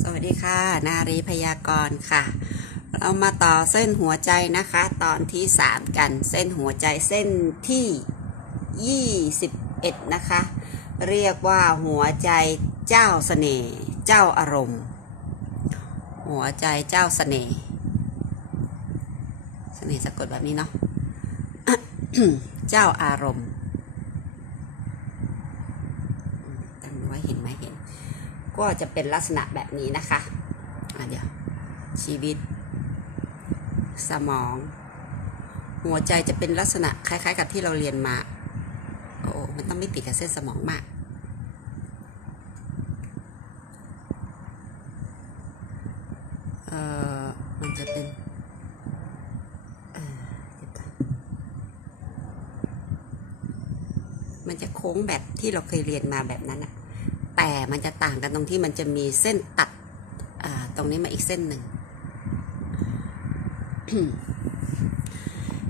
สวัสดีค่ะ นารีพยากรณ์ค่ะ เรามาต่อเส้นหัวใจนะคะ ตอนที่ 3 กันเส้นหัวใจเส้นที่ 21 นะคะ เรียกว่าหัวใจเจ้าเสน่ห์เจ้าอารมณ์ หัวใจเจ้าเสน่ห์เสน่ห์สะกดแบบนี้เนาะเจ้าอารมณ์อืมตั้งไว้เห็นไหมเห็น ก็จะเป็นลักษณะแบบนี้นะคะะเดี๋ยวชีวิต สมอง หัวใจจะเป็นลักษณะคล้าย ๆ กับที่เราเรียนมา โอ้มันต้องไม่ติดกับเส้นสมองมาก เอ่อ มันจะเป็นมันจะโค้งแบบที่เราเคยเรียนมาแบบนั้นอะ แต่มันจะต่างกันตรงที่มันจะมีเส้นตัดตรงนี้มาอีกเส้นหนึ่ง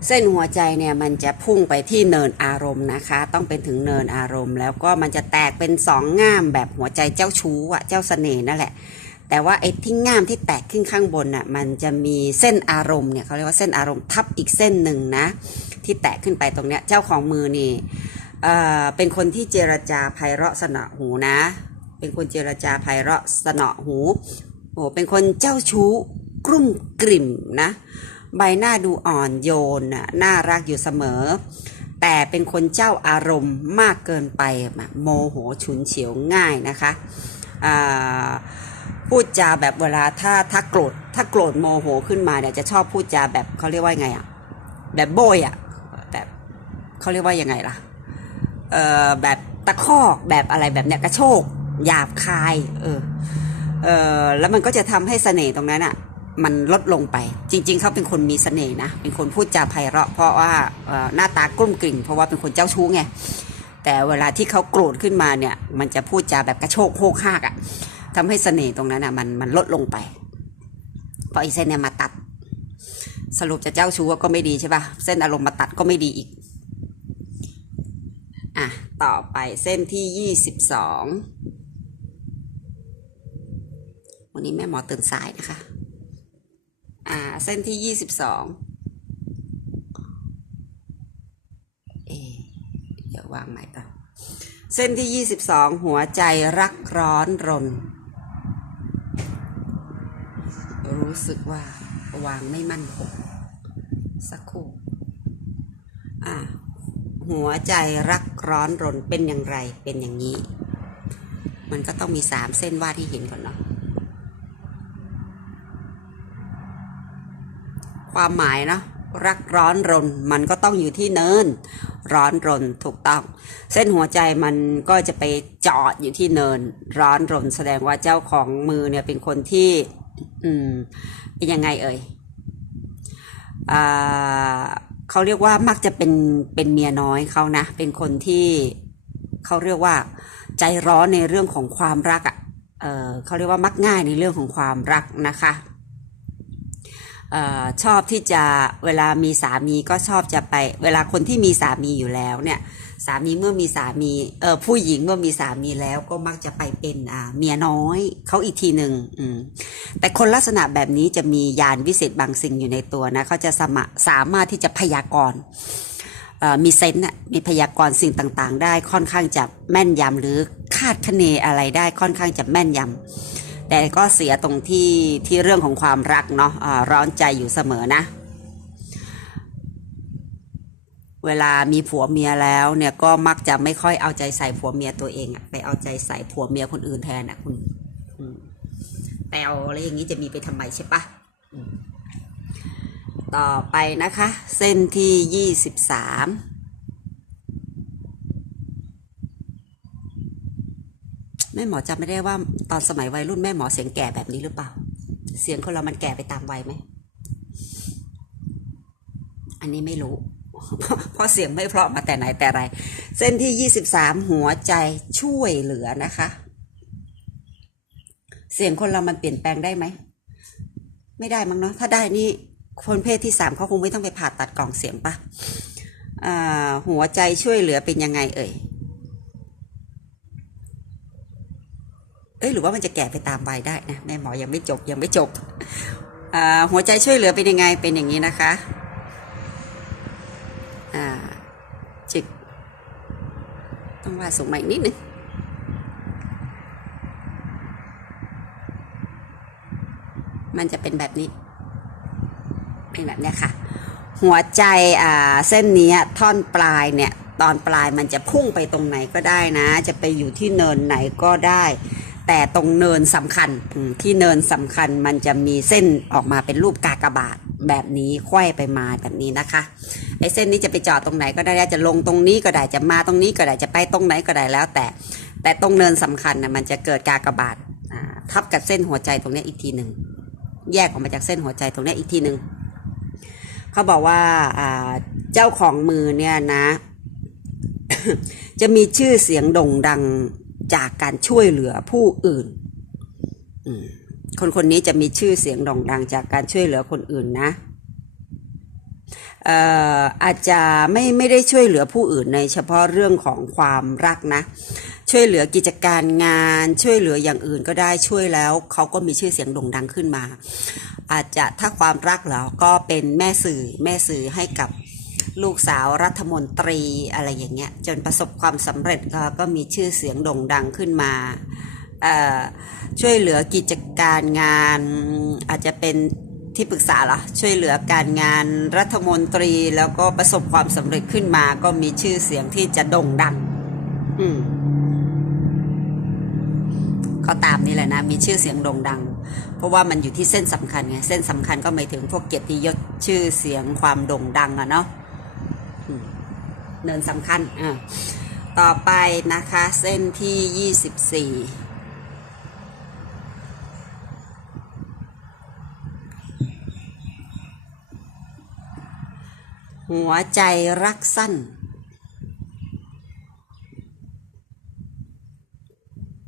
เส้นหัวใจเนี่ยมันจะพุ่งไปที่เนินอารมณ์นะคะ ต้องเป็นถึงเนินอารมณ์ แล้วก็มันจะแตกเป็นสองง่ามแบบหัวใจเจ้าชู้อะเจ้าเสน่ห์นั่นแหละ แต่ว่าไอ้ที่ง่ามที่แตกขึ้นข้างบนน่ะมันจะมีเส้นอารมณ์เนี่ยเขาเรียกว่าเส้นอารมณ์ทับอีกเส้นหนึ่งนะ ที่แตกขึ้นไปตรงเนี้ยเจ้าของมือนี่ เป็นคนที่เจรจาไพเราะสนอหูนะ เป็นคนเจรจาไพเราะสนอหู โอ้เป็นคนเจ้าชู้กรุ่มกริ่มนะ ใบหน้าดูอ่อนโยนน่ะน่ารักอยู่เสมอ แต่เป็นคนเจ้าอารมณ์มากเกินไปอะโมโหฉุนเฉียวง่ายนะคะพูดจาแบบเวลาถ้าถ้าโกรธถ้าโกรธโมโหขึ้นมาเนี่ยจะชอบพูดจาแบบเขาเรียกว่าไงอะแบบโบยอะแบบเขาเรียกว่ายังไงล่ะ เอ่อแบบตะคอกแบบอะไรแบบเนี้ยกระโชกหยาบคาย เออเออแล้วมันก็จะทำให้เสน่ห์ตรงนั้นอะมันลดลงไป จริง ๆ เขาเป็นคนมีเสน่ห์นะ เป็นคนพูดจาไพเราะ เพราะว่าหน้าตากลุ้มกลิ่ง เพราะว่าเป็นคนเจ้าชู้ไง แต่เวลาที่เขาโกรธขึ้นมาเนี่ย มันจะพูดจาแบบกระโชกโฮกฮากอะ่ะทำให้เสน่ห์ตรงนั้นอะมันมันลดลงไป เพราะอ้เส้นเนี่ยมาตัด สรุปจะเจ้าชู้ก็ไม่ดีใช่ปะเส้นอารมณ์มาตัดก็ไม่ดีอีก ต่อไปเส้นที่ยี่สิบสองวันนี้แม่หมอตื่นสายนะคะ อ่า เส้นที่ยี่สิบสองเอเดี๋ยววางใหม่ก่อนเส้นที่ยี่สิบสองหัวใจรักร้อนรน รู้สึกว่าวางไม่มั่นคงสักครู่อ่า หัวใจรักร้อนรนเป็นอย่างไรเป็นอย่างนี้ มันก็ต้องมีสามเส้นวาดที่เห็นก่อนเนาะความหมายเนาะรักร้อนรนมันก็ต้องอยู่ที่เนิน ร้อนรนถูกต้อง เส้นหัวใจมันก็จะไปจอดอยู่ที่เนิน ร้อนรนแสดงว่าเจ้าของมือเนี่ยเป็นคนที่ อืม เป็นยังไงเอ่ยอ่า เขาเรียกว่ามักจะเป็นเป็นเมียน้อยเขานะ เป็นคนที่เขาเรียกว่า ใจร้อนในเรื่องของความรักอะ่ะเเขาเรียกว่ามักง่ายในเรื่องของความรักนะคะ ออชอบที่จะเวลามีสามีก็ชอบจะไป เวลาคนที่มีสามีอยู่แล้วเนี่ยสามีเมื่อมีสามีเออผู้หญิงเมื่อมีสามีแล้วก็มักจะไปเป็นอ่าเมียน้อยเขาอีกทีหนึ่งอืมแต่คนลักษณะแบบนี้จะมียานวิเศษบางสิ่งอยู่ในตัวนะเขาจะสามารถสามารถที่จะพยากรณ์เอ่อมีเซนต์มีพยากรณ์สิ่งต่างๆ ได้ค่อนข้างจะแม่นยำหรือคาดคะเนอะไรได้ค่อนข้างจะแม่นยำ แต่ก็เสียตรงที่ที่เรื่องของความรักเนาะะร้อนใจอยู่เสมอนะ เวลามีผัวเมียแล้วเนี่ยก็มักจะไม่ค่อยเอาใจใส่ผัวเมียตัวเองอะไปเอาใจใส่ผัวเมียคนอื่นแทนอะคุณแต่เอาอะไรอย่างนี้จะมีไปทำไมใช่ปะต่อไปนะคะ เส้นที่ยี่สิบสาม แม่หมอจำไม่ได้ว่าตอนสมัยวัยรุ่นแม่หมอเสียงแก่แบบนี้หรือเปล่า เสียงคนเรามันแก่ไปตามวัยไหม อันนี้ไม่รู้เพราะเสียงไม่เพราะมาแต่ไหนแต่ไร เส้นที่ยี่สิบสามหัวใจช่วยเหลือนะคะ เสียงคนเรามันเปลี่ยนแปลงได้ไหม ไม่ได้มั้งเนาะถ้าได้นี่คนเพศที่สามเขาคงไม่ต้องไปผ่าตัดกล่องเสียงปะอ่าหัวใจช่วยเหลือเป็นยังไงเอ่ย เอ้ยหรือว่ามันจะแก่ไปตามวัยได้นะแม่หมอยังไม่จบยังไม่จบหัวใจช่วยเหลือเป็นยังไงเป็นอย่างนี้นะคะอ่าจึกต้องวาสูงมาอีกนิดนึงมันจะเป็นแบบนี้ เป็นแบบนี้ค่ะ หัวใจอ่าเส้นเนี้ยท่อนปลายเนี่ย ตอนปลายมันจะพุ่งไปตรงไหนก็ได้นะ จะไปอยู่ที่เนินไหนก็ได้ แต่ตรงเนินสำคัญที่เนินสำคัญมันจะมีเส้นออกมาเป็นรูปกากบาทแบบนี้ควยไปมาแบบนี้นะคะไอ้เส้นนี้จะไปจอดตรงไหนก็ได้จะลงตรงนี้ก็ได้จะมาตรงนี้ก็ได้จะไปตรงไหนก็ได้แล้ว แต่แต่ตรงเนินสำคัญนะมันจะเกิดกากบาททับกับเส้นหัวใจตรงนี้อีกทีหนึ่งแยกออกมาจากเส้นหัวใจตรงนี้อีกทีหนึ่งเขาบอกว่าอ่าเจ้าของมือเนี่ยนะ จะมีชื่อเสียงโด่งดัง จากการช่วยเหลือผู้อื่น คนคนนี้จะมีชื่อเสียงโด่งดังจากการช่วยเหลือคนอื่นนะเอ่ออาจจะไม่ไม่ได้ช่วยเหลือผู้อื่นในเฉพาะเรื่องของความรักนะ ช่วยเหลือกิจการงาน ช่วยเหลืออย่างอื่นก็ได้ช่วยแล้วเขาก็มีชื่อเสียงโด่งดังขึ้นมา อาจจะถ้าความรักเหรอก็เป็นแม่สื่อแม่สื่อให้กับ ลูกสาวรัฐมนตรีอะไรอย่างเงี้ยจนประสบความสำเร็จก็ก็มีชื่อเสียงโด่งดังขึ้นมาช่วยเหลือกิจการงานอาจจะเป็นที่ปรึกษาเหรอช่วยเหลือการงานรัฐมนตรีแล้วก็ประสบความสำเร็จขึ้นมา ก็มีชื่อเสียงที่จะโด่งดัง อืมก็ตามนี่แหละนะ มีชื่อเสียงโด่งดัง เพราะว่ามันอยู่ที่เส้นสำคัญไงเส้นสำคัญก็หมายถึงพวกเกียรติยศชื่อเสียงความโด่งดังอะเนาะ เนินสำคัญอ่าต่อไปนะคะ เส้นที่ยี่สิบสี่หัวใจรักสั้น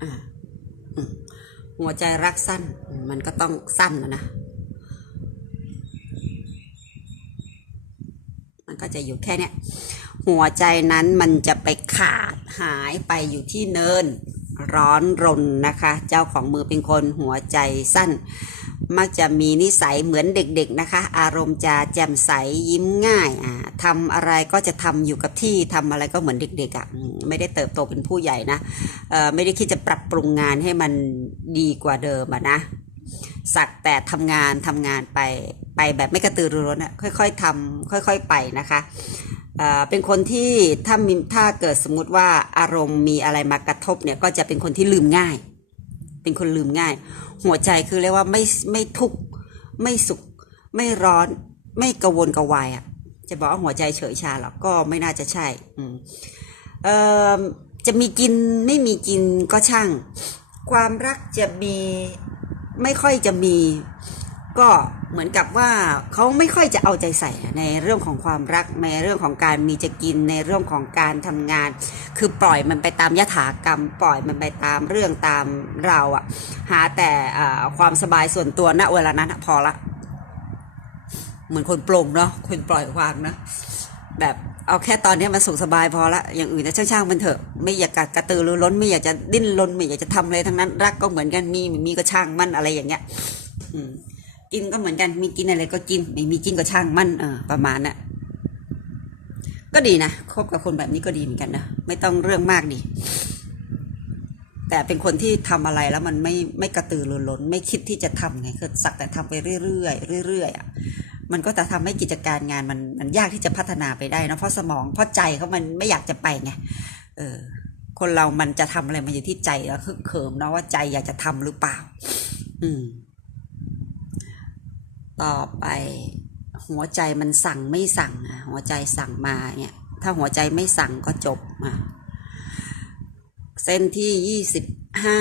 อ่าหัวใจรักสั้น มันก็ต้องสั้นนะนะ มันก็จะอยู่แค่เนี้ย หัวใจนั้นมันจะไปขาดหายไปอยู่ที่เนินร้อนรนนะคะ เจ้าของมือเป็นคนหัวใจสั้น มักจะมีนิสัยเหมือนเด็กๆนะคะ อารมณ์จะแจ่มใสยิ้มง่ายอ่าทำอะไรก็จะทำอยู่กับที่ทำอะไรก็เหมือนเด็กๆอะ่ะไม่ได้เติบโตเป็นผู้ใหญ่นะเอ่อไม่ได้คิดจะปรับปรุงงานให้มันดีกว่าเดิมอะนะสักแต่ทำงานทำงานไปไปแบบไม่กระตือรือร้นอะค่อยๆทำค่อย ๆ ไปนะคะ เอ่อเป็นคนที่ถ้ามีถ้าเกิดสมมุติว่าอารมณ์มีอะไรมากระทบเนี่ยก็จะเป็นคนที่ลืมง่าย เป็นคนลืมง่าย หัวใจคือเรียกว่าไม่ไม่ทุกข์ไม่สุข ไม่ร้อนไม่กระวนกระวายอะจะบอกว่าหัวใจเฉยชาหรอกก็ไม่น่าจะใช่อืมเอ่อจะมีกินไม่มีกินก็ช่าง ความรักจะมีไม่ค่อยจะมี ก็เหมือนกับว่าเขาไม่ค่อยจะเอาใจใส่ในเรื่องของความรักในเรื่องของการมีจะกินในเรื่องของการทำงาน คือปล่อยมันไปตามยถากรรม ปล่อยมันไปตามเรื่องตามเราอะหาแต่ความสบายส่วนตัวณเวลานั้นพอละเหมือนคนปร่งเนาะคนปล่อยวางนะแบบเอาแค่ตอนนี้มันสุขสบายพอละอย่างอื่นนะช่างๆมันเถอะไม่อยากกระกระตือรือร้นไม่อยากจะดิ้นรนไม่อยากจะทำอะไรทั้งนั้น รักก็เหมือนกันมีม่มีก็ช่างมันอะไรอย่างเงี้ย อืม กินก็เหมือนกัน มีกินอะไรก็กิน ไม่มีกินก็ช่างมันเออประมาณน่ะ ก็ดีนะคบกับคนแบบนี้ก็ดีเหมือนกันนะไม่ต้องเรื่องมากดี แต่เป็นคนที่ทำอะไรแล้วมันไม่ไม่กระตือรือร้น ไม่คิดที่จะทำไงคือสักแต่ทำไปเรื่อยๆเรื่อยๆอะมันก็จะทำให้กิจการงานมันมันยากที่จะพัฒนาไปได้นะเพราะสมองเพราะใจเขามันไม่อยากจะไปไงเออ คนเรามันจะทำอะไรมันอยู่ที่ใจแล้วคือเขิมเนาะว่าใจอยากจะทำหรือเปล่า อืม ต่อไป หัวใจมันสั่งไม่สั่งอะหัวใจสั่งมาเนี่ยถ้าหัวใจไม่สั่งก็จบอะเส้นที่ยี่สิบห้า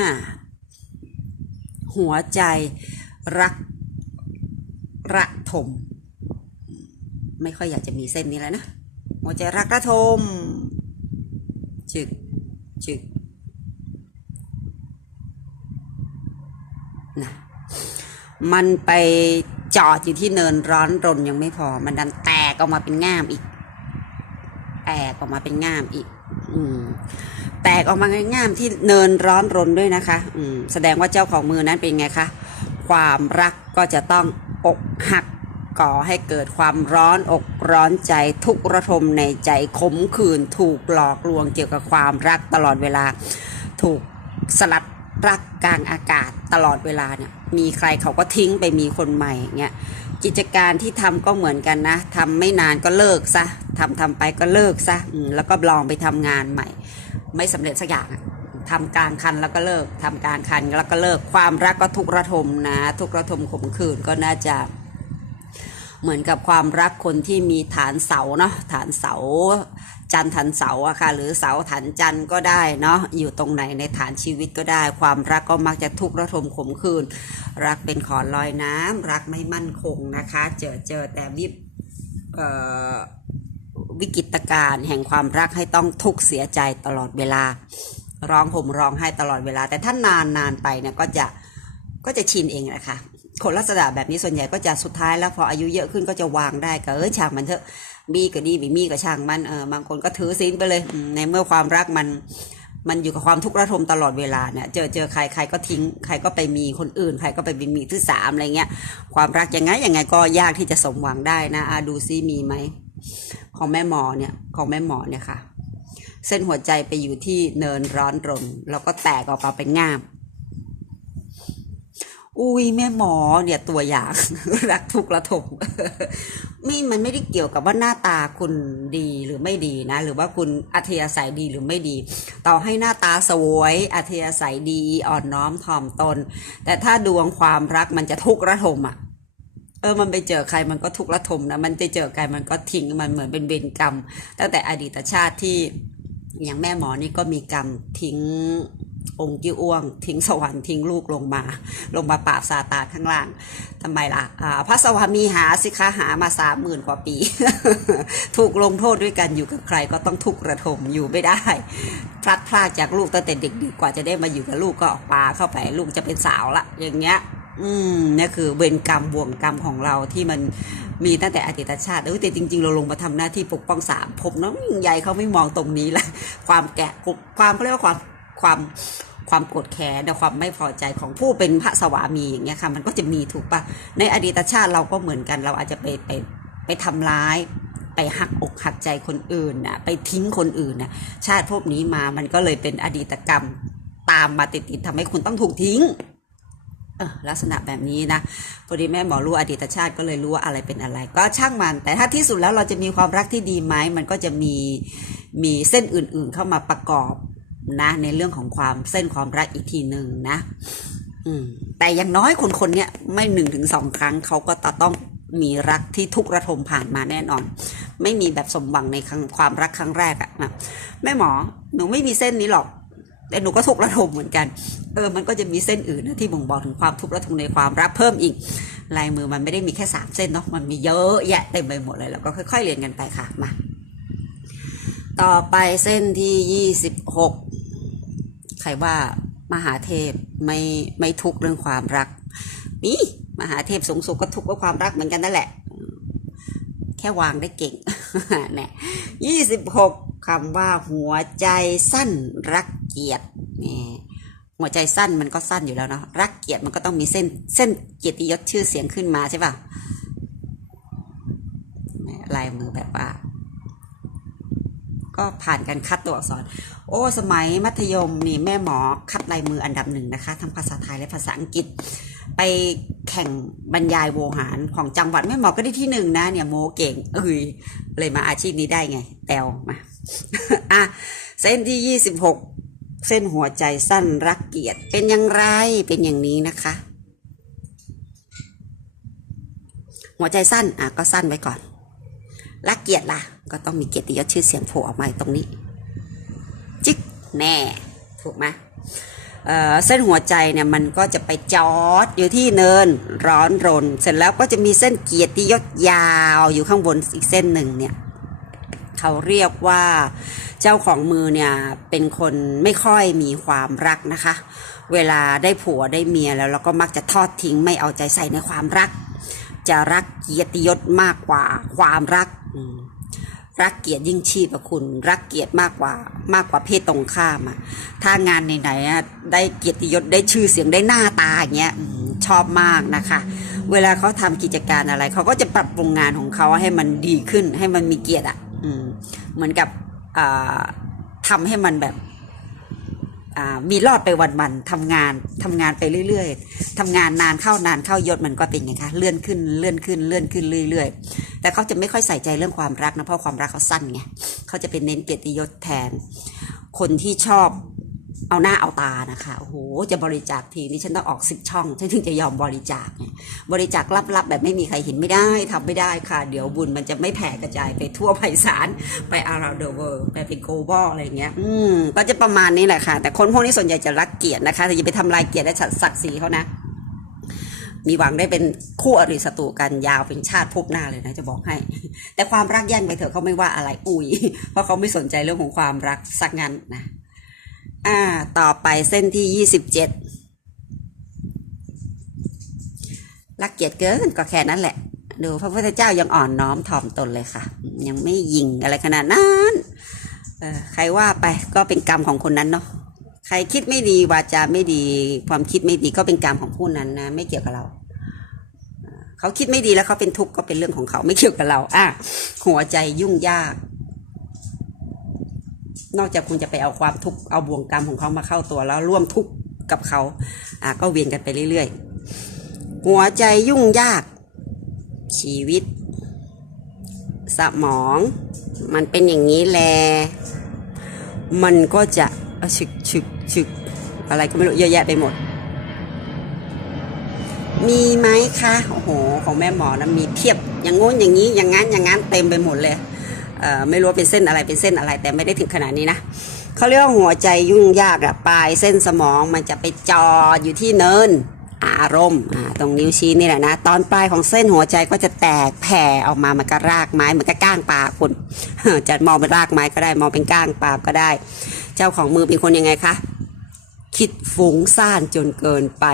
หัวใจรักระทม ไม่ค่อยอยากจะมีเส้นนี้แล้วนะ หัวใจรักระทม จึก จึกนะมันไป จอดอยู่ที่เนินร้อนรนยังไม่พอ มันดันแตกออกมาเป็นง่ามอีก แตกออกมาเป็นง่ามอีก อืม แตกออกมาง่ายๆที่เนินร้อนรนด้วยนะคะ อืม แสดงว่าเจ้าของมือนั้นเป็นไงคะ ความรักก็จะต้องอกหักก่อให้เกิดความร้อนอกร้อนใจทุกระทมในใจขมขื่นถูกหลอกลวงเกี่ยวกับความรักตลอดเวลา ถูกสลัด รักกลางอากาศตลอดเวลาเนี่ยมีใครเขาก็ทิ้งไปมีคนใหม่เงี้ยกิจการที่ทำก็เหมือนกันนะทำไม่นานก็เลิกซะทำทำไปก็เลิกซะแล้วก็ลองไปทำงานใหม่ ไม่สำเร็จสักอย่างอะทำกลางคันแล้วก็เลิกทำกลางคันแล้วก็เลิกความรักก็ทุกข์ระทมนะ ทุกข์ระทมขมขื่นก็น่าจะเหมือนกับความรักคนที่มีฐานเสาเนาะฐานเสา จันทร์ฐานเสาอะค่ะ หรือเสาฐานจันทร์ก็ได้เนาะอยู่ตรงไหนในฐานชีวิตก็ได้ ความรักก็มักจะทุกข์ระทมขมขื่นรักเป็นขอนลอยน้ำรักไม่มั่นคงนะคะ เจอเจอแต่วิบวิกฤตการแห่งความรักให้ต้องทุกข์เสียใจตลอดเวลา ร้องห่มร้องไห้ตลอดเวลา แต่ถ้านานนานไปเนี่ยก็จะก็จะชินเองแหละคะคนลักษณะแบบนี้ส่วนใหญ่ก็จะสุดท้ายแล้วพออายุเยอะขึ้นก็จะวางได้ก็เออช่างมันเถอะ มีก็ดีไม่มีก็ช่างมันเออบางคนก็ถือศีลไปเลยในเมื่อความรักมันมันอยู่กับความทุกข์ระทมตลอดเวลาเนี่ยเจอเจอใครใครก็ทิ้งใครก็ไปมีคนอื่น ใครก็ไปมีที่สามอะไรเงี้ย ความรักยังไงยังไงก็ยากที่จะสมหวังได้นะอาดูซิมีไหมของแม่หมอเนี่ยของแม่หมอเนี่ยค่ะ เส้นหัวใจไปอยู่ที่เนินร้อนรนแล้วก็แตกออกมาเป็นง่าม อุ้ยแม่หมอเนี่ยตัวอย่างรักทุกระทมไม่มันไม่ได้เกี่ยวกับว่าหน้าตาคุณดีหรือไม่ดีนะ หรือว่าคุณอัธยาศัยดีหรือไม่ดี ต่อให้หน้าตาสวยอัธยาศัยดีอ่อนน้อมถ่อมตน แต่ถ้าดวงความรักมันจะทุกระทมอะเออ มันไปเจอใครมันก็ทุกระทมนะ มันไปเจอใครมันก็ทิ้ง มันเหมือนเป็นเวรกรรม ตั้งแต่อดีตชาติที่อย่างแม่หมอนี่ก็มีกรรมทิ้ง องค์กิ้วอ้วง ทิ้งสวรรค์ทิ้งลูกลงมา ลงมาปราบซาตานข้างล่างทำไมล่ะพระสวามีหาสิคะหามาสามหมื่นกว่าปี ถูกลงโทษด้วยกันอยู่กับใครก็ต้องทุกข์ระทมอยู่ไม่ได้พลัดพรากจากลูกตั้งแต่เด็กๆกว่าจะได้มาอยู่กับลูกก็ออกปลาเข้าไปลูกจะเป็นสาวละอย่างเงี้ย อืมนี่คือเวรกรรมบ่วงกรรมของเราที่มันมีตั้งแต่อดีตชาติเออแต่จริง ๆ เราลงมาทำหน้าที่ปกป้องสามภพนาะยิ่งใหญ่เขาไม่มองตรงนี้ละความแก่ความเขาเรียกว่าความ ความความโกรธแค้นและความไม่พอใจของผู้เป็นพระสวามีอย่างเงี้ยค่ะ มันก็จะมีถูกปะในอดีตชาติเราก็เหมือนกัน เราอาจจะไปไปไปทำร้ายไปหักอกหักใจคนอื่นน่ะไปทิ้งคนอื่นน่ะชาติภพนี้มามันก็เลยเป็นอดีตกรรมตามมาติดๆทำให้คุณต้องถูกทิ้งลักษณะแบบนี้นะพอดีแม่หมอรู้อดีตชาติก็เลยรู้ว่าอะไรเป็นอะไร ก็ช่างมัน แต่ถ้าที่สุดแล้วเราจะมีความรักที่ดีไหมมันก็จะมีมีเส้นอื่น ๆ เข้ามาประกอบ นะ ในเรื่องของความเส้นความรักอีกทีหนึ่งนะ อืม แต่อย่างน้อยคนคนๆเนี้ยไม่หนึ่งถึงสองครั้งเขาก็ต้องมีรักที่ทุกข์ระทมผ่านมาแน่นอน ไม่มีแบบสมหวังในครั้งความรักครั้งแรกอะนะแม่หมอหนูไม่มีเส้นนี้หรอก แต่หนูก็ทุกข์ระทมเหมือนกัน เออ มันก็จะมีเส้นอื่นนะที่บ่งบอกถึงความทุกข์ระทมในความรักเพิ่มอีกลายมือมันไม่ได้มีแค่สามเส้นเนาะมันมีเยอะแยะเต็มไปหมดเลยแล้วก็ค่อย ๆ เรียนกันไปค่ะมา ต่อไปเส้นที่ยี่สิบหกใครว่ามหาเทพไม่ไม่ทุกเรื่องความรักนี่มหาเทพสูงสุดก็ทุกข์กับความรักเหมือนกันนั่นแหละ แค่วางได้เก่งเนี่ยยี่สิบหกคำว่าหัวใจสั้นรักเกียรตินี่หัวใจสั้นมันก็สั้นอยู่แล้วเนาะรักเกียรติมันก็ต้องมีเส้นเส้นเกียรติยศชื่อเสียงขึ้นมาใช่ป่ะลายมือ ก็ผ่านการคัดตัวอักษร โอ้ สมัยมัธยมนี่แม่หมอคัดลายมืออันดับหนึ่งนะคะทั้งภาษาไทยและภาษาอังกฤษ ไปแข่งบรรยายโวหารของจังหวัดแม่หมอก็ได้ที่หนึ่งนะเนี่ยโมเก่งเอ้ยเลยมาอาชีพนี้ได้ไงแตวมาอะเส้นที่ยี่สิบหกเส้นหัวใจสั้นรักเกียรติเป็นอย่างไรเป็นอย่างนี้นะคะ หัวใจสั้นอะก็สั้นไว้ก่อน รักเกียรติล่ะ ก็ต้องมีเกียรติยศชื่อเสียงโผล่ออกมาตรงนี้ จิกแน่ ถูกไหมเอ่อเส้นหัวใจเนี่ยมันก็จะไปจอดอยู่ที่เนินร้อนรน เสร็จแล้วก็จะมีเส้นเกียรติยศยาวอยู่ข้างบนอีกเส้นหนึ่งเนี่ยเขาเรียกว่าเจ้าของมือเนี่ยเป็นคนไม่ค่อยมีความรักนะคะ เวลาได้ผัวได้เมียแล้วเราก็มักจะทอดทิ้งไม่เอาใจใส่ในความรัก จะรักเกียรติยศมากกว่าความรัก รักเกียรติยิ่งชีพอะคุณ รักเกียรติมากกว่ามากกว่าเพศตรงข้ามอะถ้างานไหนๆอะได้เกียรติยศได้ชื่อเสียงได้หน้าตาอย่างเงี้ยชอบมากนะคะ เวลาเขาทำกิจการอะไรเขาก็จะปรับปรุงงานของเขาให้มันดีขึ้นให้มันมีเกียรติอะอเหมือนกับทำทำให้มันแบบ มีรอดไปวันๆทำงานทำงานไปเรื่อย ๆทำงานนานเข้านานเข้ายศมันก็เป็นไงคะเลื่อนขึ้นเลื่อนขึ้นเลื่อนขึ้นเรื่อย ๆ แต่เขาจะไม่ค่อยใส่ใจเรื่องความรักนะเพราะความรักเขาสั้นไงเขาจะเป็นเน้นเกียรติยศแทน คนที่ชอบ เอาหน้าเอาตานะคะโอ้โหจะบริจาคทีนี้ฉันต้องออกสิบช่องฉันถึงจะยอมบริจาคเนี่ยบริจาคลับๆแบบไม่มีใครเห็นไม่ได้ทำไม่ได้ค่ะ เดี๋ยวบุญมันจะไม่แผ่กระจายไปทั่วไพศาลไป around the world ไปเป็น global อะไรเงี้ย อืมก็จะประมาณนี้แหละค่ะ แต่คนพวกนี้ส่วนใหญ่จะรักเกียรตินะคะแต่อย่าไปทำลายเกียรติและศักดิ์ศรีเขานะมีหวังได้เป็นคู่อริศัตรูกันยาวเป็นชาติภพหน้าเลยนะจะบอกให้ แต่ความรักแย่งไปเถอะเขาไม่ว่าอะไร อุยเพราะเขาไม่สนใจเรื่องของความรักสักงั้นนะ อ่า ต่อไปเส้นที่ยี่สิบเจ็ดรักเกียรติเกินก็แค่นั้นแหละ ดูพระพุทธเจ้ายังอ่อนน้อมถ่อมตนเลยค่ะ ยังไม่ยิงอะไรขนาดนั้นเออใครว่าไปก็เป็นกรรมของคนนั้นเนาะใครคิดไม่ดีวาจาไม่ดี ความคิดไม่ดีก็เป็นกรรมของผู้นั้นนะไม่เกี่ยวกับเราเออเขาคิดไม่ดีแล้วเขาเป็นทุกข์ก็เป็นเรื่องของเขาไม่เกี่ยวกับเรา อะหัวใจยุ่งยาก นอกจากคุณจะไปเอาความทุกข์เอาบ่วงกรรมของเขามาเข้าตัวแล้วร่วมทุกข์กับเขาอะก็เวียนกันไปเรื่อยๆ หัวใจยุ่งยาก ชีวิต สมอง มันเป็นอย่างนี้แล มันก็จะฉึกฉึกฉึกอะไรก็ไม่รู้เยอะแยะไปหมด มีไหมคะ โอ้โห ของแม่หมอนะมีเพียบ อย่างงู้นอย่างนี้ อย่างงั้น อย่างงั้นเต็มไปหมดเลย ไม่รู้เป็นเส้นอะไรเป็นเส้นอะไร แต่ไม่ได้ถึงขนาดนี้นะเขาเรียกว่าหัวใจยุ่งยากอะปลายเส้นสมองมันจะไปจอดอยู่ที่เนินอารมณ์ตรงนิ้วชี้นี่แหละนะ ตอนปลายของเส้นหัวใจก็จะแตกแผ่ออกมาเหมือนกับรากไม้เหมือนกับก้างปลาคุณจะมองเป็นรากไม้ก็ได้มองเป็นก้างปลาก็ได้ เจ้าของมือเป็นคนยังไงคะ คิดฟุ้งซ่านจนเกินไป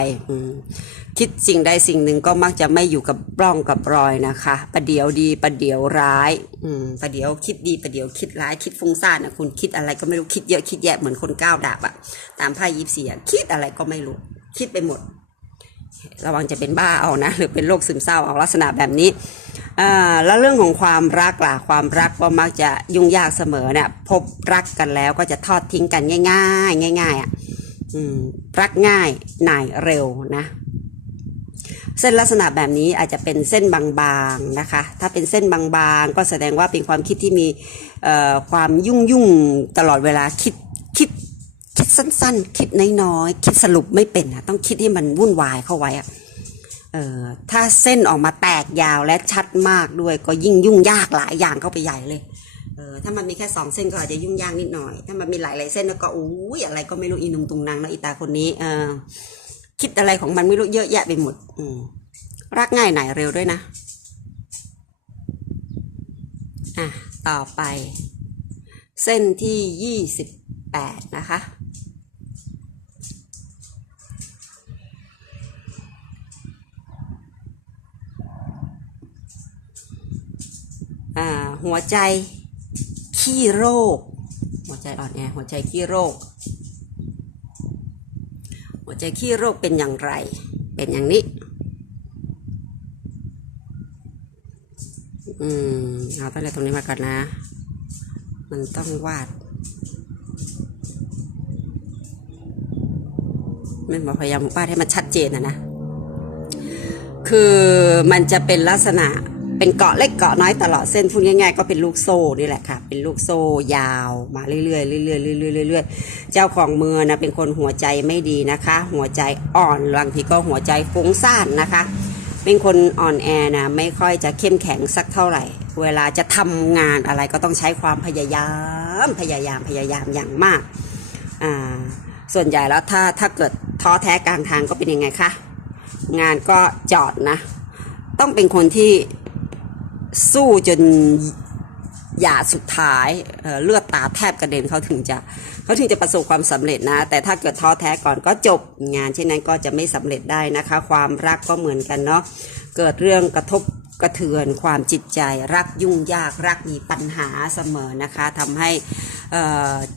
คิดสิ่งใดสิ่งหนึ่งก็มักจะไม่อยู่กับร่องกับรอยนะคะประเดี๋ยวดีประเดี๋ยวร้ายอืมประเดี๋ยวคิดดีประเดี๋ยวคิดร้ายคิดฟุ้งซ่านนะคุณคิดอะไรก็ไม่รู้คิดเยอะคิดแยะเหมือนคนก้าวดาบอะตามไพ่ยิปซีอะคิดอะไรก็ไม่รู้ คิดไปหมด ระวังจะเป็นบ้าเอานะ หรือเป็นโรคซึมเศร้าเอาลักษณะแบบนี้แล้วเรื่องของความรักล่ะความรักก็มักจะยุ่งยากเสมอเนี่ยพบรักกันแล้วก็จะทอดทิ้งกันง่าย ๆ ง่าย ๆอะอืม รักง่ายหน่ายเร็วนะ เส้นลักษณะแบบนี้อาจจะเป็นเส้นบางๆนะคะ ถ้าเป็นเส้นบางๆ ก็แสดงว่าเป็นความคิดที่มีความยุ่งๆตลอดเวลาคิดคิดคิดสั้นๆ คิดน้อยๆคิดสรุปไม่เป็นอะต้องคิดให้มันวุ่นวายเข้าไว้อะเอ่อถ้าเส้นออกมาแตกยาวและชัดมากด้วยก็ยิ่งยุ่งยากหลายอย่างเข้าไปใหญ่เลย เออถ้ามันมีแค่สองเส้นก็อาจจะยุ่งยากนิดหน่อย ถ้ามันมีหลายๆเส้นแล้วก็อุ้ยอะไรก็ไม่รู้อีนุงตุงนางนะอีตาคนนี้ เออ คิดอะไรของมันไม่รู้เยอะแยะไปหมด อืมรักง่ายไหนเร็วด้วยนะ อะ ต่อไป เส้นที่ยี่สิบแปดนะคะ อ่า หัวใจ ขี้โรค หัวใจอ่อนแอหัวใจขี้โรค หัวใจขี้โรคเป็นอย่างไร เป็นอย่างนี้ อืมเอาตั้งแต่ตรงนี้มาก่อนนะ มันต้องวาดไม่บอกพยายามวาดให้มันชัดเจนนะนะ คือมันจะเป็นลักษณะ เป็นเกาะเล็กเกาะน้อยตลอดเส้นพูดง่าย ๆ ก็เป็นลูกโซ่นี่แหละค่ะ เป็นลูกโซ่ยาวมาเรื่อยๆเรื่อยๆเรื่อยๆเรื่อยๆเจ้าของมือนะเป็นคนหัวใจไม่ดีนะคะ หัวใจอ่อนบางทีก็หัวใจฟุ้งซ่านนะคะ เป็นคนอ่อนแอนะไม่ค่อยจะเข้มแข็งสักเท่าไหร่ เวลาจะทำงานอะไรก็ต้องใช้ความพยายามพยายามพยายามอย่างมากอ่าส่วนใหญ่แล้วถ้าถ้าเกิดท้อแท้กลางทางก็เป็นยังไงคะงานก็จอดนะ ต้องเป็นคนที่ สู้จนหยาสุดท้ายเเลือดตาแทบกระเด็นเขาถึงจะเขาถึงจะประสบความสำเร็จนะ แต่ถ้าเกิดท้อแท้ก่อนก็จบงานเช่นนั้นก็จะไม่สำเร็จได้นะคะ ความรักก็เหมือนกันเนาะเกิดเรื่องกระทบกระเทือนความจิตใจรักยุ่งยากรักมีปัญหาเสมอนะคะทำให้เ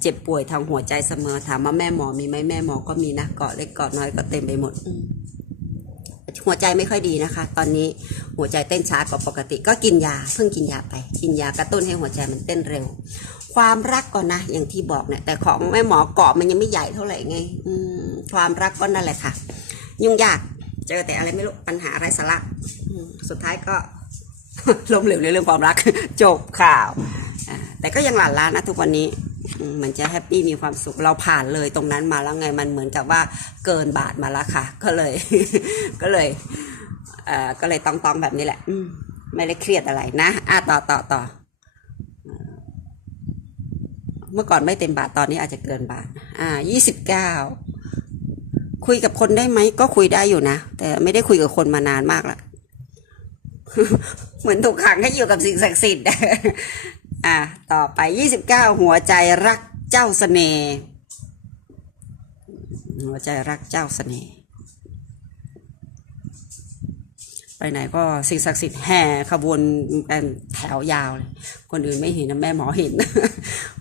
เจ็บป่วยทางหัวใจเสมอถามว่าแม่หมอมีไหมแม่หมอก็มีนะเกาะเล็กเกาะน้อยก็เต็มไปหมด หัวใจไม่ค่อยดีนะคะ ตอนนี้หัวใจเต้นช้ากว่าปกติ ก็กินยาเพิ่งกินยาไป กินยากระตุ้นให้หัวใจมันเต้นเร็ว ความรักก่อนนะ อย่างที่บอกเนี่ยแต่ของแม่หมอเกาะมันยังไม่ใหญ่เท่าไหร่ไงความรักก็นั่นแหละค่ะ ยุ่งยากเจอแต่อะไรไม่รู้ปัญหาไรสาระสุดท้ายก็ล้มเหลวในเรื่องความรักจบข่าว แต่ก็ยังหลานล้านนะทุกวันนี้ มันจะแฮปปี้มีความสุขเราผ่านเลยตรงนั้นมาแล้วไงมันเหมือนกับว่าเกินบาทมาแล้วค่ะ ก็เลย ก็เลยเอ่อก็เลยต้องต้องแบบนี้แหละ อืมไม่ได้เครียดอะไรนะอะต่อต่อต่อเมื่อก่อนไม่เต็มบาทตอนนี้อาจจะเกินบาท อ่ายี่สิบเก้าคุยกับคนได้ไหมก็คุยได้อยู่นะ แต่ไม่ได้คุยกับคนมานานมากละเหมือนถูกขังให้อยู่กับสิ่งศักดิ์สิทธิ์ อ่าต่อไปยี่สิบเก้าหัวใจรักเจ้าเสน่ห์หัวใจรักเจ้าเสน่ห์ไปไหนก็สิ่งศักดิ์สิทธิ์แห่ขบวนกันแถวยาวเลยคนอื่นไม่เห็นนะแม่หมอเห็น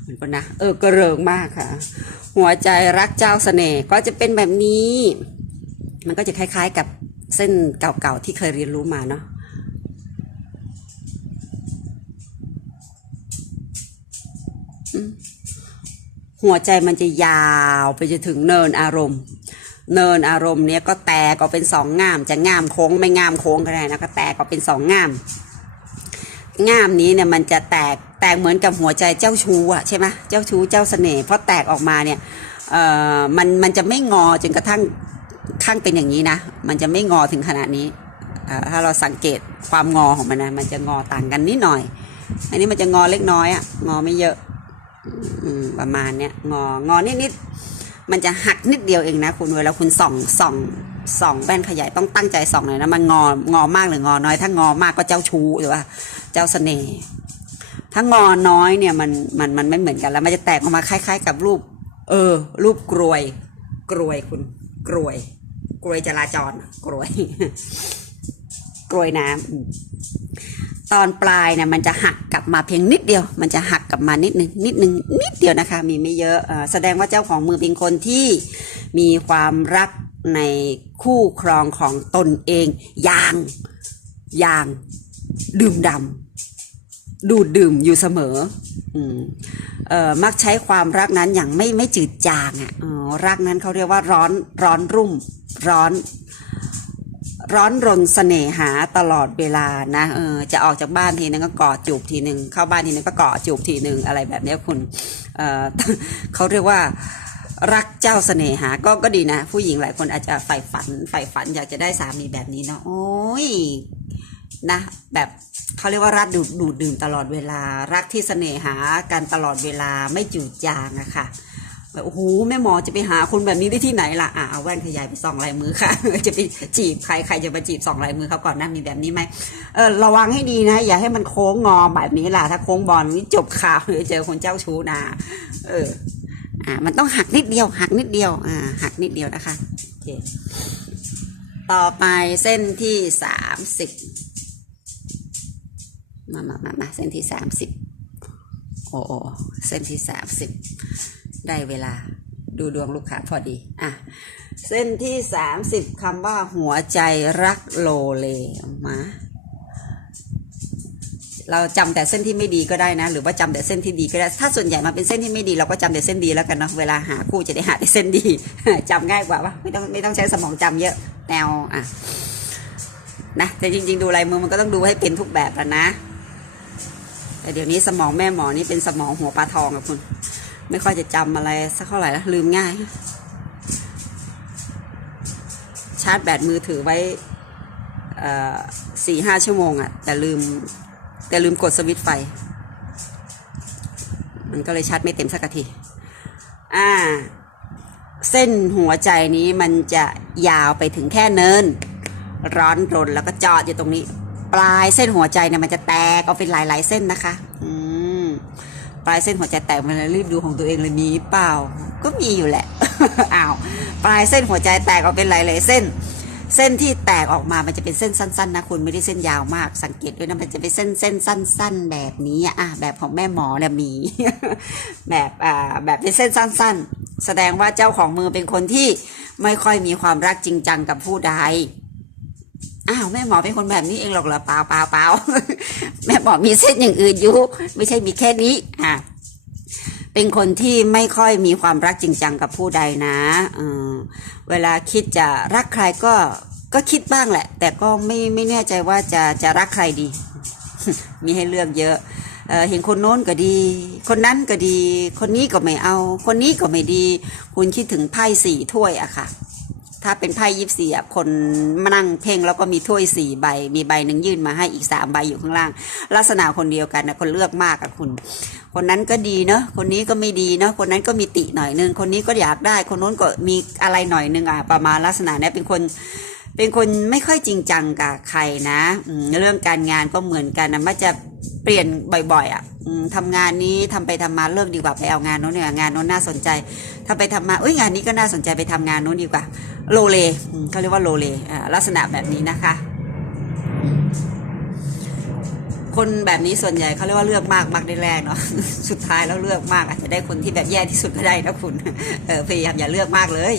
เหมือนกันนะเออกระเริงมากค่ะ หัวใจรักเจ้าเสน่ห์ก็จะเป็นแบบนี้ มันก็จะคล้ายๆกับเส้นเก่าๆที่เคยเรียนรู้มาเนาะ หัวใจมันจะยาวไปจนถึงเนินอารมณ์ เนินอารมณ์เนี้ยก็แตกออกเป็นสองง่าม จะง่ามโค้งไม่ง่ามโค้งก็ได้นะก็แตกออกเป็นสองง่าม ง่ามนี้เนี่ยมันจะแตกแตกเหมือนกับหัวใจเจ้าชู้อะใช่ไหมเจ้าชู้เจ้าเสน่ห์เพราะแตกออกมาเนี่ยเอ่อมันมันจะไม่งอจนกระทั่งข้างเป็นอย่างนี้นะ มันจะไม่งอถึงขนาดนี้ถ้าเราสังเกตความงอของมันนะมันจะงอต่างกันนิดหน่อย อันนี้มันจะงอเล็กน้อยอะงอไม่เยอะ ประมาณเนี้ยงองอนิดนิดมันจะหักนิดเดียวเองนะคุณเวลาคุณส่องส่องส่องแว่นขยายต้องตั้งใจส่องหน่อยนะมันงองอมากหรืองอน้อย ถ้างอมากก็เจ้าชู้หรือว่าเจ้าเสน่ห์ถ้างอน้อยเนี่ยมันมันมันไม่เหมือนกันแล้ว มันจะแตกออกมาคล้าย ๆ กับรูป เออ รูปกรวย กรวยคุณกรวย กรวยจราจรกรวย กรวยน้ำอืม ตอนปลายเนี่ยมันจะหักกลับมาเพียงนิดเดียว มันจะหักกลับมานิดนึงนิดนึงนิดเดียวนะคะ มีไม่เยอะอแสดงว่าเจ้าของมือเป็นคนที่มีความรักในคู่ครองของตนเอง อย่างอย่างดื่มดำดูดดื่มอยู่เสมออืมเอ่อมักใช้ความรักนั้นอย่างไม่ไม่จืดจางอะอ๋อรักนั้นเขาเรียกว่าร้อนร้อนรุ่มร้อน ร้อนรนเสน่หาตลอดเวลานะเออจะออกจากบ้านทีนึงก็กอดจูบทีหนึ่งเข้าบ้านทีนึงก็กอดจูบทีหนึ่งอะไรแบบนี้คุณเอ่อเขาเรียกว่ารักเจ้าเสน่หาก็ก็ดีนะ ผู้หญิงหลายคนอาจจะใฝ่ฝันใฝ่ฝันอยากจะได้สามีแบบนี้เนาะโอ้ยนะ แบบเขาเรียกว่ารักดูดดูดดื่มตลอดเวลา รักที่เสน่หากันตลอดเวลาไม่จืดจางอะค่ะ แบบโอ้โหแม่หมอจะไปหาคนแบบนี้ได้ที่ไหนล่ะอะเอาแว่นขยายไปส่องลายมือค่ะ จะไปจีบใครใครจะมาจีบส่องลายมือเขาก่อนหน้ามีแบบนี้ไหมเออระวังให้ดีนะ อย่าให้มันโค้งงอแบบนี้ล่ะ ถ้าโค้งบอลนี่จบข่าวเลยเจอคนเจ้าชู้นะเออ อ่า มันต้องหักนิดเดียว หักนิดเดียว อ่า หักนิดเดียวนะคะโอเคต่อไปเส้นที่สามสิบมามามามาเส้นที่สามสิบโอ้เส้นที่สามสิบ ได้เวลา ดูดวงลูกค้าพอดี อะ เส้นที่สามสิบคำว่าหัวใจรักโลเลมาเราจำแต่เส้นที่ไม่ดีก็ได้นะ หรือว่าจำแต่เส้นที่ดีก็ได้ ถ้าส่วนใหญ่มาเป็นเส้นที่ไม่ดีเราก็จำแต่เส้นดีแล้วกันเนาะเวลาหาคู่จะได้หาแต่เส้นดีจำง่ายกว่าปะไม่ต้องไม่ต้องใช้สมองจำเยอะแนวอะนะแต่จริง ๆ ดูลายมือมันก็ต้องดูให้เป็นทุกแบบแล้วนะ แต่เดี๋ยวนี้สมองแม่หมอนี่เป็นสมองหัวปลาทองกับคุณ ไม่ค่อยจะจำอะไรสักเท่าไหร่แล้วลืมง่าย ชาร์จแบตมือถือไว้สี่ห้าชั่วโมงอะแต่ลืม แต่ลืมกดสวิตช์ไฟ มันก็เลยชาร์จไม่เต็มสักทีอ่า เส้นหัวใจนี้มันจะยาวไปถึงแค่เนิน ร้อนรนแล้วก็จอดอยู่ตรงนี้ ปลายเส้นหัวใจเนี่ยมันจะแตกออกเป็นหลาย ๆ เส้นนะคะ อืม ปลายเส้นหัวใจแตกมันรีบดูของตัวเองเลยมีเปล่า ก็มีอยู่แหละอ้าวปลายเส้นหัวใจแตกออกเป็นหลายๆเส้น เส้นที่แตกออกมามันจะเป็นเส้นสั้นๆนะคุณไม่ได้เส้นยาวมาก สังเกตด้วยนะมันจะเป็นเส้นเส้นสั้น ๆ แบบนี้อะแบบของแม่หมอเนี่ยมี แบบอ่าแบบเป็นเส้นสั้น ๆ แสดงว่าเจ้าของมือเป็นคนที่ไม่ค่อยมีความรักจริงจังกับผู้ใด อ้าวแม่หมอเป็นคนแบบนี้เองหรอกเหรอเปล่าเปล่าเปล่าแม่หมอมีเส้นอย่างอื่นอยู่ไม่ใช่มีแค่นี้อะ เป็นคนที่ไม่ค่อยมีความรักจริงจังกับผู้ใดนะเออเวลาคิดจะรักใครก็ก็คิดบ้างแหละ แต่ก็ไม่ไม่แน่ใจว่าจะจะรักใครดี มีให้เลือกเยอะเเห็นคนโน้นก็ดี คนนั้นก็ดี คนนี้ก็ไม่เอา คนนี้ก็ไม่ดี คุณคิดถึงไพ่สี่ถ้วยอะค่ะ ถ้าเป็นไพ่ยิบสี่อะคนมานั่งเพ่งแล้วก็มีถ้วยสี่ใบ มีใบหนึ่งยื่นมาให้อีกสามใบอยู่ข้างล่าง ลักษณะคนเดียวกันนะคนเลือกมากอะคุณ คนนั้นก็ดีเนาะคนนี้ก็ไม่ดีเนาะคนนั้นก็มีติหน่อยนึงคนนี้ก็อยากได้ คนโน้นก็มีอะไรหน่อยนึงอะประมาณลักษณะเนี้ยเป็นคน เป็นคนไม่ค่อยจริงจังกับใครนะเรื่องการงานก็เหมือนกันนะมันจะเปลี่ยนบ่อยๆอะอืมทำงานนี้ทำไปทำมาเลิกดีกว่าไปเอางานโน้นเนี่ยงานโน้นน่าสนใจถ้าไปทำมาเอ้ยงานนี้ก็น่าสนใจไปทำงานโน้นดีกว่า โลเลเขาเรียกว่าโลเลลักษณะแบบนี้นะคะ คนแบบนี้ส่วนใหญ่เขาเรียกว่าเลือกมากมักได้แรกเนาะสุดท้ายแล้วเลือกมากอาจจะได้คนที่แบบแย่ที่สุดก็ได้นะคุณเออพยายามอย่าเลือกมากเลย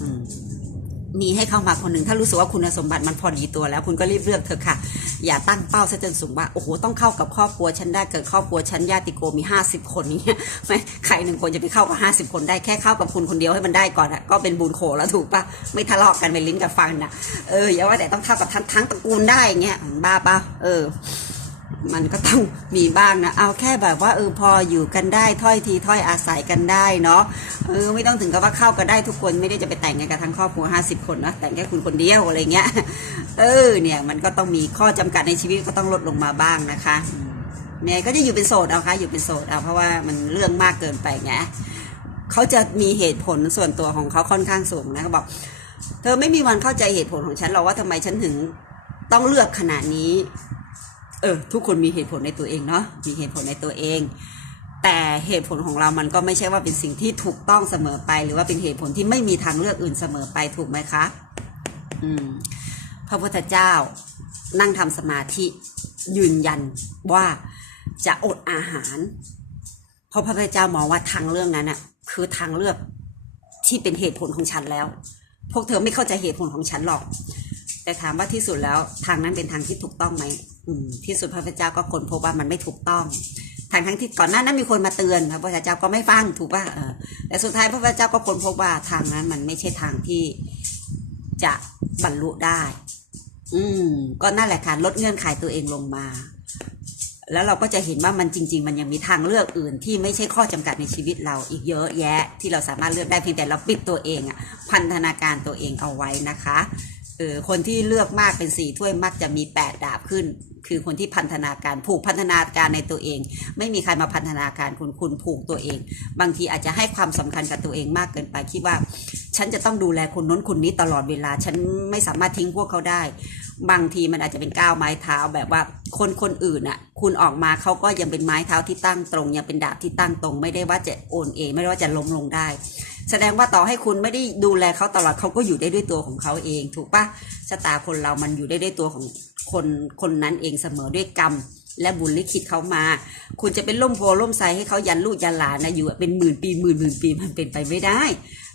อื มีให้เข้ามาคนหนึ่งถ้ารู้สึกว่าคุณสมบัติมันพอดีตัวแล้ว คุณก็รีบเลือกเถอะค่ะ อย่าตั้งเป้าซะจนสูงว่าโอ้โหต้องเข้ากับครอบครัวฉันได้เกิดครอบครัวฉันญาติโกมีห้าสิบคนนี้ไม่ใครหนึ่งคนจะไปเข้ากับห้าสิบคนได้แค่เข้ากับคุณคนเดียวให้มันได้ก่อนอะก็เป็นบุญโขแล้วถูกปะไม่ทะเลาะกันเป็นลิ้นกับฟันนะเอออย่าว่าแต่ต้องเข้ากับทั้งทั้งตระกูลได้เงี้ยบ้าปะเออ มันก็ต้องมีบ้างนะ เอาแค่แบบว่าเออพออยู่กันได้ถ้อยทีถ้อยอาศัยกันได้เนาะเออไม่ต้องถึงกับว่าเข้ากันได้ทุกคนไม่ได้จะไปแต่งกันกับทั้งครอบครัวห้าสิบคนนะแต่งแค่คุณคนเดียวอะไรเงี้ยเออเนี่ยมันก็ต้องมีข้อจำกัดในชีวิตก็ต้องลดลงมาบ้างนะคะอืมแม่ก็จะอยู่เป็นโสดเอาค่ะอยู่เป็นโสดเอาเพราะว่ามันเรื่องมากเกินไปไงเขาจะมีเหตุผลส่วนตัวของเขาค่อนข้างสูงนะเขาบอก เธอไม่มีวันเข้าใจเหตุผลของฉันหรอกว่าทำไมฉันถึงต้องเลือกขนาดนี้ เออทุกคนมีเหตุผลในตัวเองเนาะมีเหตุผลในตัวเอง แต่เหตุผลของเรามันก็ไม่ใช่ว่าเป็นสิ่งที่ถูกต้องเสมอไป หรือว่าเป็นเหตุผลที่ไม่มีทางเลือกอื่นเสมอไปถูกไหมคะ อืมพระพุทธเจ้านั่งทำสมาธิยืนยันว่าจะอดอาหาร เพราะพระพุทธเจ้ามองว่าทางเรื่องนั้นน่ะคือทางเลือกที่เป็นเหตุผลของฉันแล้ว พวกเธอไม่เข้าใจเหตุผลของฉันหรอก แต่ถามว่าที่สุดแล้วทางนั้นเป็นทางที่ถูกต้องไหมที่สุดพระพุทธเจ้าก็ค้นพบว่ามันไม่ถูกต้องทางทั้งที่ก่อนหน้านั้นมีคนมาเตือนพระพุทธเจ้าก็ไม่ฟังถูกป่ะแต่สุดท้ายพระพุทธเจ้าก็ค้นพบว่าทางนั้นมันไม่ใช่ทางที่จะบรรลุได้ อืม ก็นั่นแหละค่ะลดเงื่อนไขตัวเองลงมา แล้วเราก็จะเห็นว่ามันจริง ๆ มันยังมีทางเลือกอื่น ที่ไม่ใช่ข้อจำกัดในชีวิตเราอีกเยอะแยะ ที่เราสามารถเลือกได้เพียงแต่เราปิดตัวเองอะพันธนาการตัวเองเอาไว้นะคะ เออคนที่เลือกมากเป็นสี่ถ้วยมักจะมีแปดดาบขึ้น คือคนที่พันธนาการผูกพันธนาการในตัวเอง ไม่มีใครมาพันธนาการคุณคุณผูกตัวเอง บางทีอาจจะให้ความสำคัญกับตัวเองมากเกินไปคิดว่า ฉันจะต้องดูแลคนน้นคนนี้ตลอดเวลา ฉันไม่สามารถทิ้งพวกเขาได้ บางทีมันอาจจะเป็นก้าวไม้เท้าแบบว่าคนคนอื่นอะ คุณออกมาเขาก็ยังเป็นไม้เท้าที่ตั้งตรงยังเป็นดาบที่ตั้งตรง ไม่ได้ว่าจะโอนเองไม่ได้ว่าจะล้มลงได้ แสดงว่าต่อให้คุณไม่ได้ดูแลเขาตลอดเขาก็อยู่ได้ด้วยตัวของเขาเอง ถูกปะชะตาคนเรามันอยู่ได้ด้วยตัวของคนคนนั้นเองเสมอด้วยกรรม และบุญลิขิตเขามา คุณจะเป็นล่มโพล่มไทรให้เขายันลูกยันหลานนะอยู่เป็นหมื่นปีหมื่นหมื่นปีมันเป็นไปไม่ได้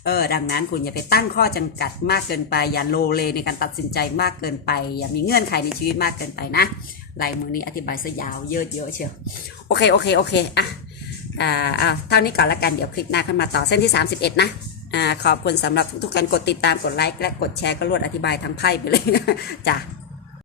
เออดังนั้นคุณอย่าไปตั้งข้อจำกัดมากเกินไป อย่าโลเลในการตัดสินใจมากเกินไป อย่ามีเงื่อนไขในชีวิตมากเกินไปนะลายมือนี้อธิบายซะยาวเยอะเยอะเชียวโอเคโอเคโอเคอะ อ่าอ่าเท่านี้ก่อนละกันเดี๋ยวคลิปหน้าขึ้นมาต่อเส้นที่ 31 นะอ่าขอบคุณสำหรับทุกๆการกดติดตามกดไลค์และกดแชร์ก็รวดอธิบายทั้งไพ่ไปเลยจ้ะ